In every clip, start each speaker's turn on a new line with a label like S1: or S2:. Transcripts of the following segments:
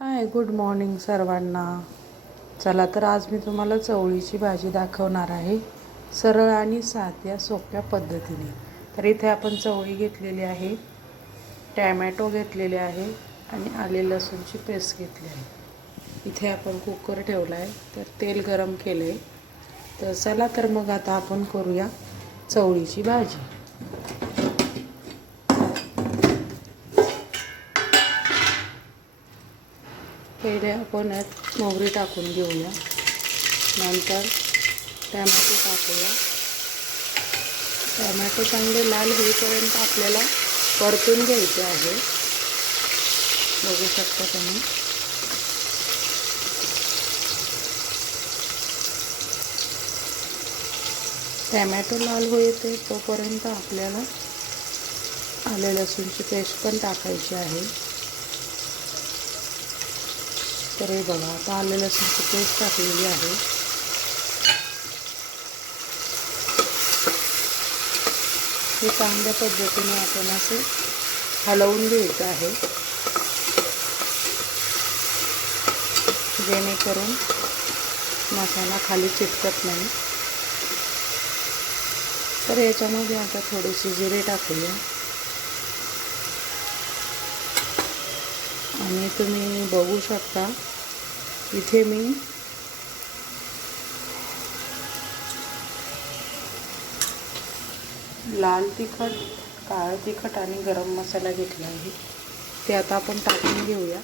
S1: Hi good morning सर्वांना. चला तर आज मी तुम्हाला चवळीची भाजी दाखवणार आहे. सरळ आणि साध्या सोप्या पद्धतीने. तर इथे आपण चवळी घेतलेली आहे टॅमॅटो घेतलेले आहे आणि आले लसूणची पेस्ट घेतली आहे. इथे आपण कुकर ठेवला आहे तर तेल गरम केलं आहे तर चला तर मग आता आपण करूया चवळीची भाजी. पहिले आपण यात मोहरी टाकून घेऊया. नंतर टॅमॅटो टाकूया. टॅमॅटो चांगले लाल होईपर्यंत आपल्याला परतून घ्यायचे आहे. बघू शकता तुम्ही. टॅमॅटो लाल होईल तोपर्यंत आपल्याला आले लसूणची पेस्ट पण टाकायची आहे. तर हे बघा आता आले लसूणची पेस्ट टाकलेली आहे. हे चांगल्या पद्धतीने आपण असे हलवून घ्यायचं आहे. जेणेकरून मसाला खाली चिटकत नाही. तर याच्यामध्ये आता थोडेसे जिरे टाकूया. आणि तुम्ही बघू शकता इथे मी लाल तिखट काळं तिखट आणि गरम मसाला घेतला आहे. ते आता आपण टाकून घेऊया.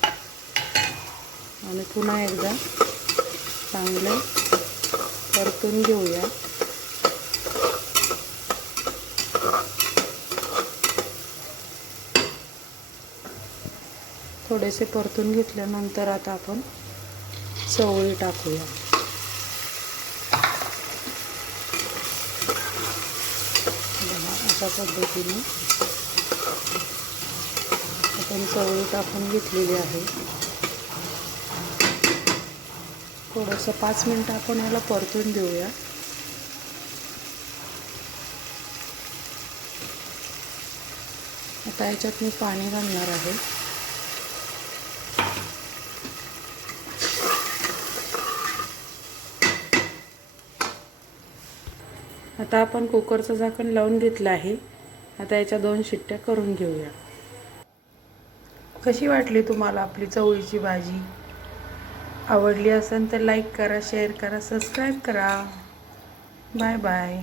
S1: आणि पुन्हा एकदा चांगलं परतून घेऊया. थोडेसे परतून घेतल्यानंतर आता आपण चवळी टाकूया. बघा अशा पद्धतीने आपण चवळी टाकून घेतलेली आहे. थोडंसं पाच मिनटं आपण याला परतून देऊया. आता याच्यात मी पाणी घालणार आहे. आता आपण कुकरचं झाकण लावून घेतलं आहे. आता याच्या दोन शिट्ट्या करून घेऊया. कशी वाटली तुम्हाला आपली चवळीची भाजी? आवडली असेल तर लाईक करा शेअर करा सबस्क्राईब करा. Bye bye